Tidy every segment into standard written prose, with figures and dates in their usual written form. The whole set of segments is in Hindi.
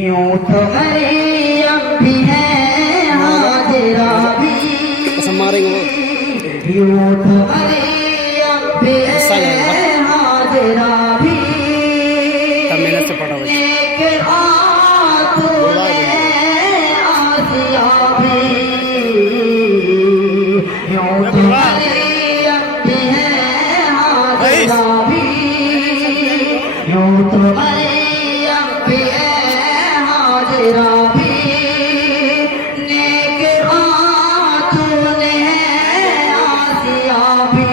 यूं तो मरियम भी है हाजिरा भी, यूं तो मरियम भी है हाजिरा भी, लेकिन आतूने आसिया भी, यूं तो मरियम भी है हाजिरा भी, यूं तो मरियम भी है हाजिरा भी, नेक आतूने आसिया भी।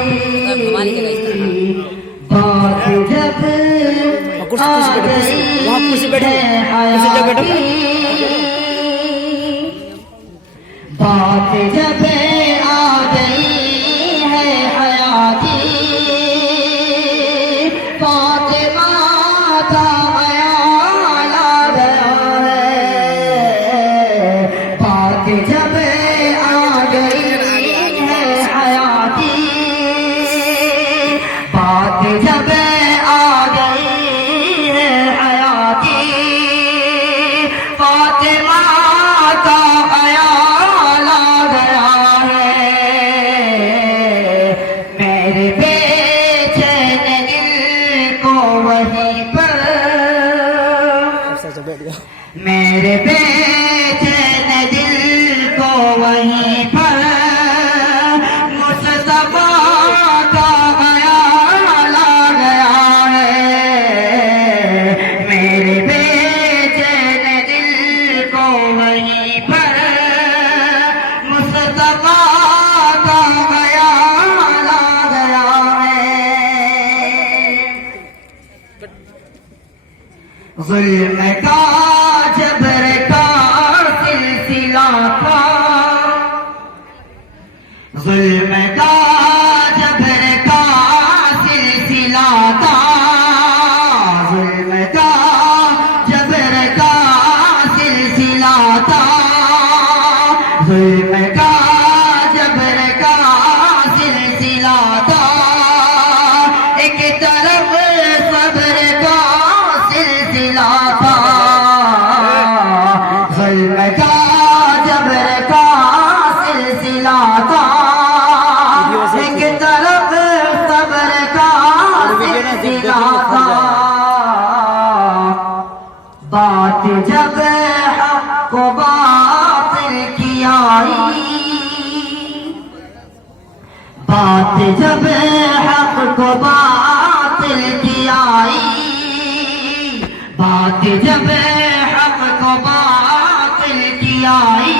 बात जब आ गई है हयाती, बात जब आ गई है हयाती, फातिमा का ख्याल आ गया है, बात जब आ गई है हयाती, बात जब आ गई है हयाती, फातिमा का ख्याल आ गया है, मेरे बेचैन दिल को वहीं पर, मेरे बेचैन दिल को वहीं पर मुस्तफा का ख्याल आ गया है, मेरे बेचैन दिल को वहीं पर मुस्तफा का ख्याल आ गया है। ज़ुल्म का जबर का सिलसिला था, ज़ुल्म का जबर का सिलसिला था, ज़ुल्म का जबर का सिलसिला था, ज़ुल्म का जबर का सिलसिला था, एक तरफ सब्र का सिलसिला था, ज़ुल्म का जबर का सिलसिला था, एक तरफ सब्र का सिलसिला था, बात जब हक़ को बातिल की आई, बात जब हक़ को बातिल की आई, बात जब हक़ को बातिल की आई,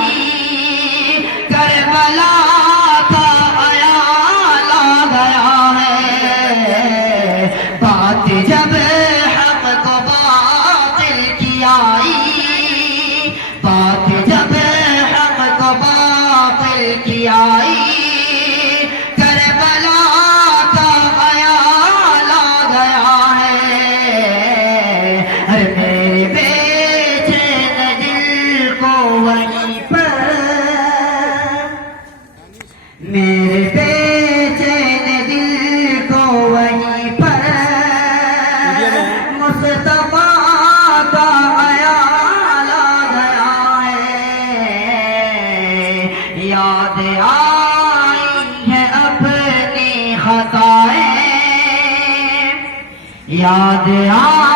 करबला का ख्याल आ गया है, बात जब हक़ को बातिल की आई, बात जब हक़ को बातिल की आई, करबला का ख्याल आ गया है, अरे मेरे बेचैन दिल को वहीं पर, मेरे बेचैन दिल को वहीं पर मुस्तफा का ख्याल आ गया है, याद आई है अपनी खताएं, याद आई